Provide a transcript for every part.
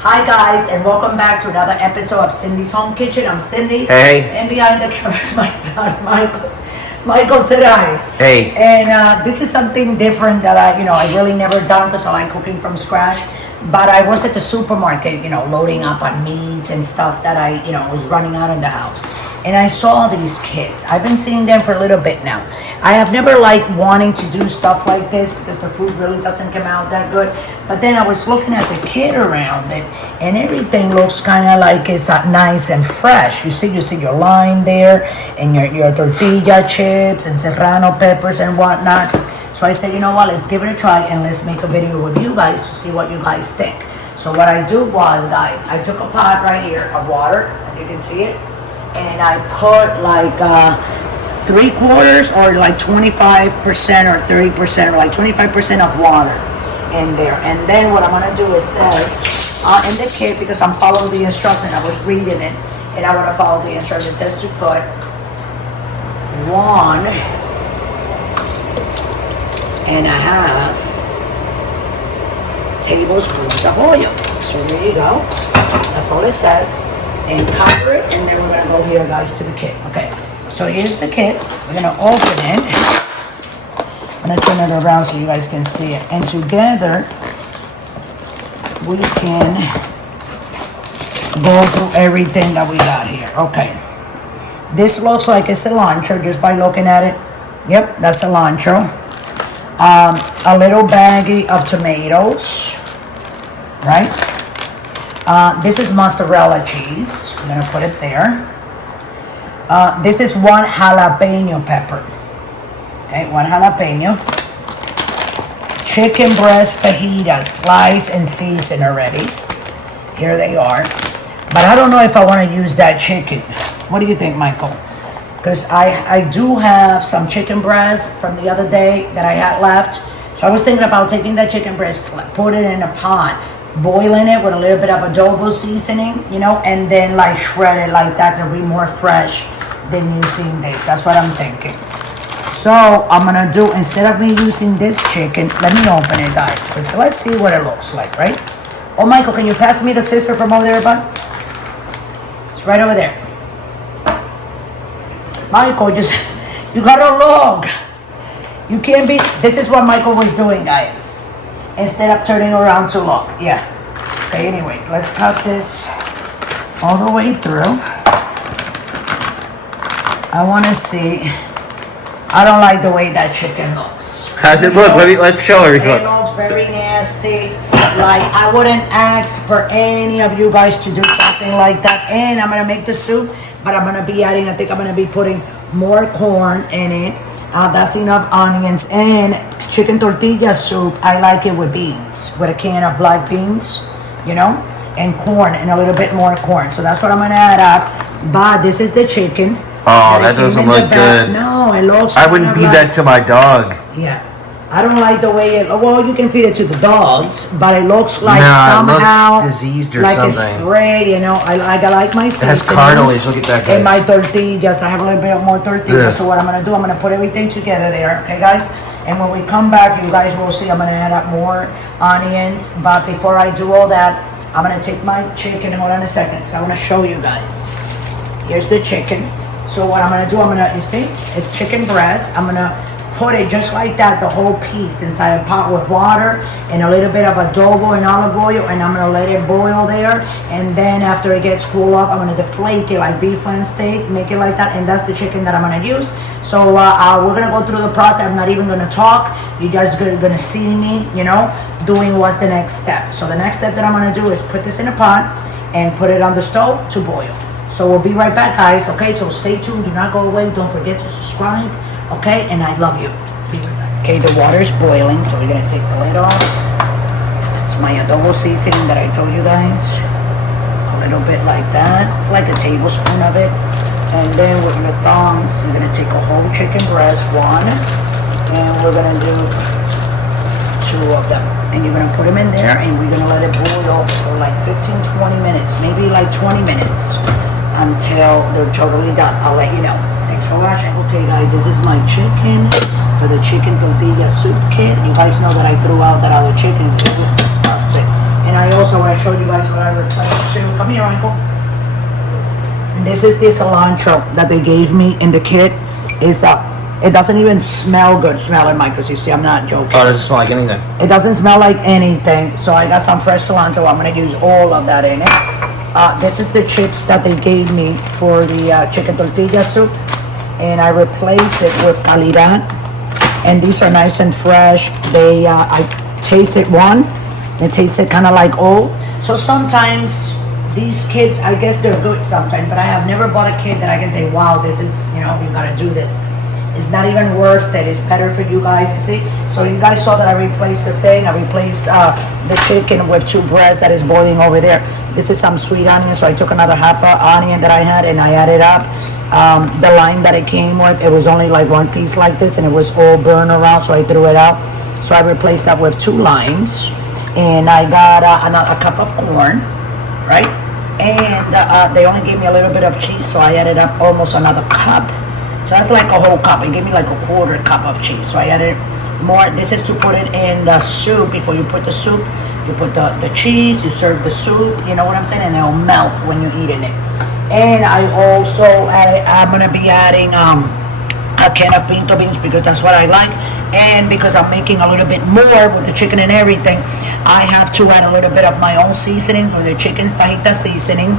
Hi guys, and welcome back to another episode of Cindy's Home Kitchen. I'm Cindy. Hey. And behind the camera is my son, Michael said hi. Hey. And this is something different that I really never done because I like cooking from scratch. But I was at the supermarket, loading up on meats and stuff that I was running out in the house. And I saw these kits. I've been seeing them for a little bit now. I have never liked wanting to do stuff like this because the food really doesn't come out that good. But then I was looking at the kit around it, and everything looks kind of like it's nice and fresh. You see your lime there, and your tortilla chips and serrano peppers and whatnot. So I said, you know what, let's give it a try and let's make a video with you guys to see what you guys think. So what I do was, guys, I took a pot right here of water, as you can see it, and I put like 3/4 or like 25% or 30% or like 25% of water in there. And then what I'm gonna do, it says in the kit, because I'm following the instruction, I was reading it, and I wanna follow the instruction. It says to put 1.5 tablespoons of oil. So there you go. That's all it says. And cover it, and then we're gonna go here, guys, to the kit. Okay. So here's the kit. We're gonna open it. I'm gonna turn it around so you guys can see it. And together we can go through everything that we got here. Okay. This looks like it's cilantro just by looking at it. Yep, that's cilantro. A little baggie of tomatoes, right? This is mozzarella cheese. I'm gonna put it there. This is 1 jalapeno pepper. Okay, 1 jalapeno. Chicken breast fajitas, sliced and seasoned already. Here they are. But I don't know if I want to use that chicken. What do you think, Michael? Because I do have some chicken breast from the other day that I had left. So I was thinking about taking that chicken breast, put it in a pot, boiling it with a little bit of adobo seasoning, and then like shred it like that to be more fresh than using this. That's what I'm thinking. So I'm gonna do, instead of me using this chicken, let me open it, guys. So let's see what it looks like, right? Oh, Michael, can you pass me the scissor from over there, bud? It's right over there. Michael, you gotta look. You can't be, this is what Michael was doing, guys. Instead of turning around to look. Yeah. Okay, anyway, let's cut this all the way through. I wanna see. I don't like the way that chicken looks. How's it look? Let's show everyone. It looks very nasty. Like, I wouldn't ask for any of you guys to do something like that. And I'm gonna make the soup, but I'm gonna be adding, I think I'm gonna be putting more corn in it. That's enough onions. And chicken tortilla soup, I like it with beans, with a can of black beans, and corn, and a little bit more corn. So that's what I'm gonna add up. But this is the chicken. Oh, that doesn't look good. No, it looks. I wouldn't feed that to my dog. Yeah. I don't like the way it. Well, you can feed it to the dogs, but it looks like somehow it looks diseased or like something. Like a spray, I like my seasonings. It has cartilage. Look at that, guys. And my tortillas, I have a little bit more tortillas. So what I'm gonna do, I'm gonna put everything together there, okay, guys. And when we come back, you guys will see I'm gonna add up more onions. But before I do all that, I'm gonna take my chicken. Hold on a second. So I wanna show you guys. Here's the chicken. So what I'm gonna do, you see, it's chicken breast. I'm gonna put it just like that, the whole piece, inside a pot with water and a little bit of adobo and olive oil, and I'm gonna let it boil there. And then after it gets cool up, I'm gonna deflate it like beef and steak, make it like that, and that's the chicken that I'm gonna use. So we're gonna go through the process. I'm not even gonna talk. You guys are gonna see me, doing what's the next step. So the next step that I'm gonna do is put this in a pot and put it on the stove to boil. So we'll be right back, guys, okay? So stay tuned, do not go away, don't forget to subscribe, okay? And I love you. Be right back. Okay, the water's boiling, so we're gonna take the lid off. It's my adobo seasoning that I told you guys. A little bit like that. It's like a tablespoon of it. And then with your tongs, you're gonna take a whole chicken breast, one, and we're gonna do 2 of them. And you're gonna put them in there, and we're gonna let it boil for like 15-20 minutes, maybe like 20 minutes. Until they're totally done. I'll let you know. Thanks for watching. Okay, guys, this is my chicken for the chicken tortilla soup kit. You guys know that I threw out that other chicken. It was disgusting. And I also want to show you guys what I replaced too. Come here, Uncle. And this is the cilantro that they gave me in the kit. It doesn't even smell good. Smell it, Mike, because you see I'm not joking. Oh, it doesn't smell like anything. It doesn't smell like anything. So I got some fresh cilantro. I'm going to use all of that in it. This is the chips that they gave me for the chicken tortilla soup. And I replace it with calidad. And these are nice and fresh. I tasted one. It tasted kind of like old. So sometimes these kits, I guess they're good sometimes, but I have never bought a kit that I can say, wow, this is, you gotta do this. It's not even worth it. It's better for you guys, you see. So you guys saw that I replaced the thing. I replaced the chicken with 2 breasts that is boiling over there. This is some sweet onion, so I took another half an onion that I had and I added up. The lime that it came with, it was only like 1 piece like this and it was all burned around, so I threw it out. So I replaced that with 2 limes. And I got a cup of corn, right? And they only gave me a little bit of cheese, so I added up almost another cup. So that's like a whole cup. It gave me like a 1/4 cup of cheese. So I added more. This is to put it in the soup. Before you put the soup, you put the cheese, you serve the soup, you know what I'm saying? And it'll melt when you're eating it. And I also added, I'm gonna be adding a can of pinto beans because that's what I like. And because I'm making a little bit more with the chicken and everything, I have to add a little bit of my own seasoning for the chicken fajita seasoning,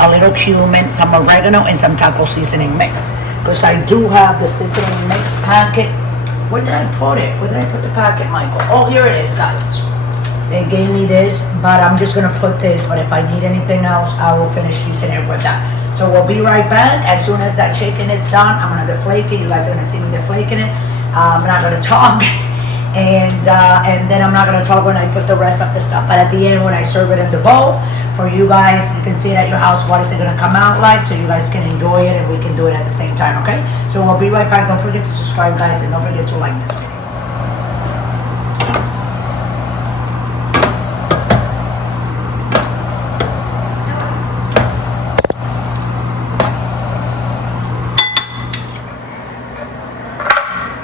a little cumin, some oregano, and some taco seasoning mix. Because I do have the seasoning mix packet. Where did I put it? Where did I put the packet, Michael? Oh, here it is, guys. They gave me this, but I'm just gonna put this. But if I need anything else, I will finish seasoning it with that. So we'll be right back. As soon as that chicken is done, I'm gonna deflake it. You guys are gonna see me deflaking it. I'm not gonna talk. And then I'm not gonna talk when I put the rest of the stuff. But at the end, when I serve it in the bowl, for you guys, you can see it at your house. What is it gonna come out like? So you guys can enjoy it and we can do it at the same time, okay? So we'll be right back. Don't forget to subscribe, guys, and don't forget to like this video.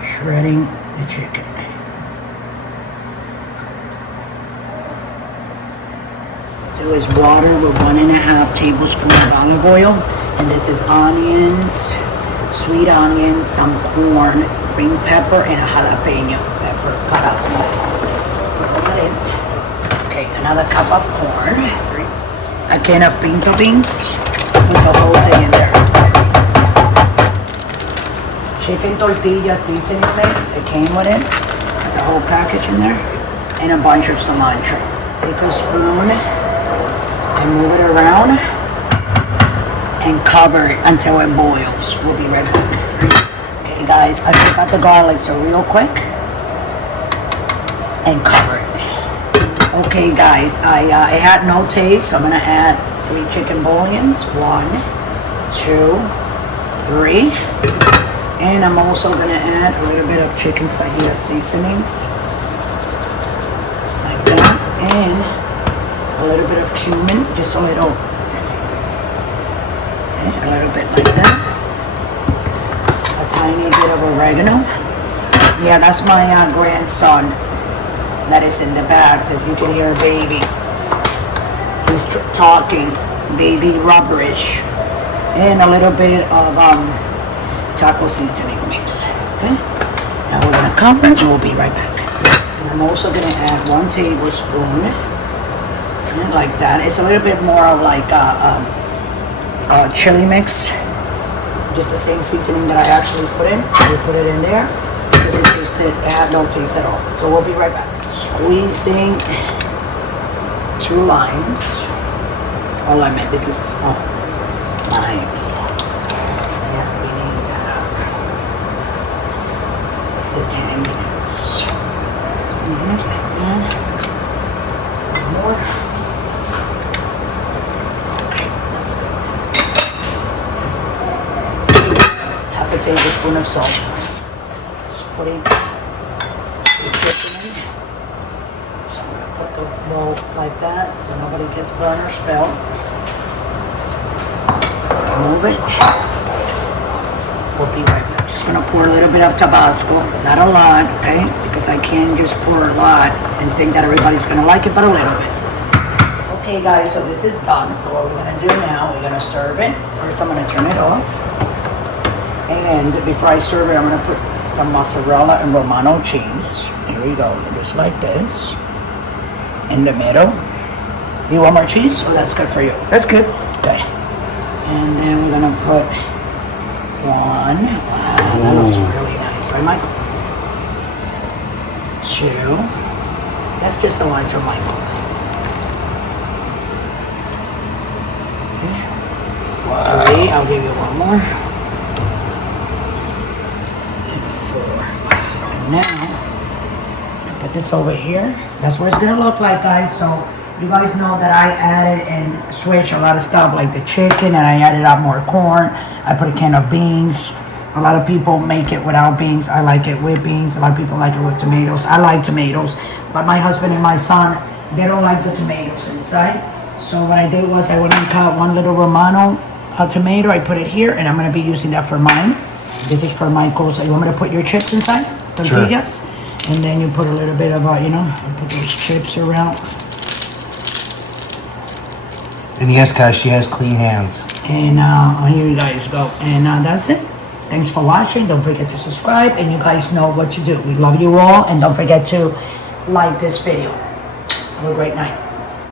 Shredding the chicken. So it's water with 1.5 tablespoons of olive oil. And this is onions, sweet onions, some corn, green pepper, and a jalapeno pepper cut up. Put that in. Okay, another cup of corn. A can of pinto beans. Put the whole thing in there. Chicken tortilla seasoning mix, it came with it. Got the whole package in there. And a bunch of cilantro. Take a spoon and move it around and cover it until it boils. We'll be right back. Okay, guys, I took out the garlic, so real quick. And cover it. Okay, guys, it had no taste, so I'm gonna add 3 chicken bullions. 1, 2, 3. And I'm also gonna add a little bit of chicken fajita seasonings. Like that. And a little bit of cumin, just a little. Okay, a little bit like that. A tiny bit of oregano. Yeah, that's my grandson that is in the bag. So if you can hear a baby, he's talking, baby rubberish. And a little bit of taco seasoning mix. Okay, now we're gonna cover it and we'll be right back. And I'm also gonna add 1 tablespoon, and like that. It's a little bit more of like a chili mix, just the same seasoning that I actually put in. We put it in there because it had no taste at all. So we'll be right back. Squeezing 2 limes. Oh, lemon. This is limes. The tanginess. Like that. More. Okay, that's good. Half a tablespoon of salt. Just putting the chicken in. So I'm gonna put the bowl like that so nobody gets burned or spilled. Remove it. We'll be right back. Just gonna pour a little bit of Tabasco, not a lot, okay? Because I can't just pour a lot and think that everybody's gonna like it, but a little bit. Okay guys, so this is done. So what we're gonna do now, we're gonna serve it. First I'm gonna turn it off. And before I serve it, I'm gonna put some mozzarella and Romano cheese. Here we go, just like this. In the middle. Do you want more cheese? Oh, that's good for you. That's good. Okay. And then we're gonna put one. Wow, that looks really nice, right, Michael? Two. That's just cilantro, Michael. Okay. Wow. Three. I'll give you one more. And four. And now, put this over here. That's what it's gonna look like, guys. So you guys know that I added and switched a lot of stuff like the chicken, and I added up more corn. I put a can of beans. A lot of people make it without beans. I like it with beans. A lot of people like it with tomatoes. I like tomatoes, but my husband and my son, they don't like the tomatoes inside. So what I did was I went and cut one little Romano tomato. I put it here, and I'm gonna be using that for mine. This is for Michael's. You want me to put your chips inside? Tortillas? Sure. And then you put a little bit of, you know, put those chips around. And yes, guys, she has clean hands. And here you guys go. And that's it. Thanks for watching. Don't forget to subscribe. And you guys know what to do. We love you all. And don't forget to like this video. Have a great night.